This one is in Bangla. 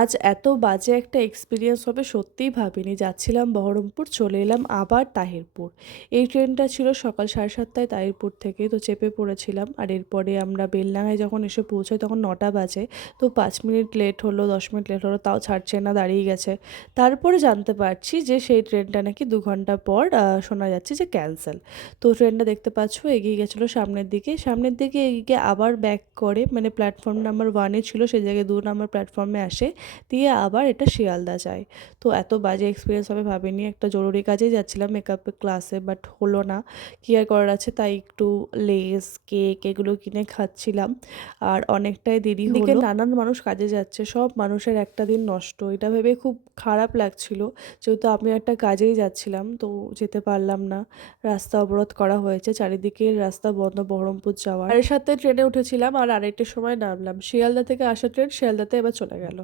আজ এত বাজে একটা এক্সপেরিয়েন্স হবে সত্যিই ভাবিনি। যাচ্ছিলাম বহরমপুর, চলে এলাম আবার তাহিরপুর। এই ট্রেনটা ছিল সকাল 7:30টায় তাহিরপুর থেকে, তো চেপে পড়েছিলাম। আর এরপরে আমরা বেলডাঙায় যখন এসে পৌঁছাই তখন 9টা বাজে। তো 5 মিনিট লেট হলো, 10 মিনিট লেট হলো, তাও ছাড়ছে না, দাঁড়িয়ে গেছে। তারপরে জানতে পারছি যে সেই ট্রেনটা নাকি 2 ঘন্টা পর শোনা যাচ্ছে যে ক্যান্সেল। তো ট্রেনটা দেখতে পাচ্ছ এগিয়ে গেছিলো সামনের দিকে এগিয়ে গিয়ে আবার ব্যাক করে, মানে প্ল্যাটফর্ম নাম্বার 1-এ ছিল, সেই জায়গায় 2 নম্বর প্ল্যাটফর্মে আসে, দিয়ে আবার এটা শিয়ালদা যায়। তো এত বাজে এক্সপিরিয়েন্স হবে ভাবিনি। একটা জরুরি কাজেই যাচ্ছিলাম, মেকআপের ক্লাসে, বাট হলো না। কী আর করার আছে, তাই একটু লেস, কেক এগুলো কিনে খাচ্ছিলাম। আর অনেকটাই দেরি হলো। নানান মানুষ কাজে যাচ্ছে, সব মানুষের একটা দিন নষ্ট, এটা ভেবে খুব খারাপ লাগছিল। যেহেতু আমি একটা কাজেই যাচ্ছিলাম, তো যেতে পারলাম না। রাস্তা অবরোধ করা হয়েছে, চারিদিকের রাস্তা বন্ধ বহরমপুর যাওয়ার। 7:30 ট্রেনে উঠেছিলাম আর 2:30টার সময় নামলাম। শিয়ালদা থেকে আসা ট্রেন শিয়ালদাতে এবার চলে গেল।